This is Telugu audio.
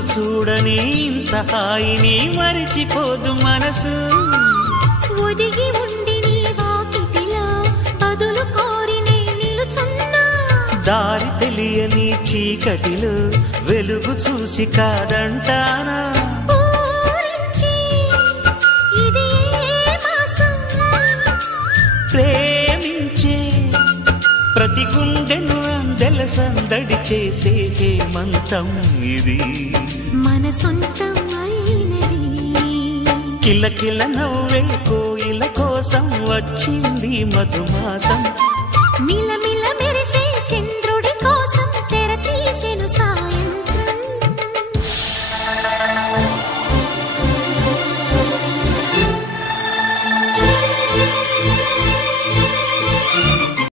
రోజు చూడని ఇంత హాయిని మరిచిపోదు మనసు ఒదిగి ఉండి నీ వాకిటిలో బదులు కోరి నే నిలుచున్నా దారి తెలియని చీకటిలో వెలుగు చూసి కాదంటానా ఊరించి ఇది ఏ మాసం ప్రేమించే ప్రతి గుండెను అందెల సందడి చేసే హేమంతం ఇది మన సొంతం అయినది కిలకిల నవ్వే కోయిల కోసం వచ్చింది మధుమాసం మిలమి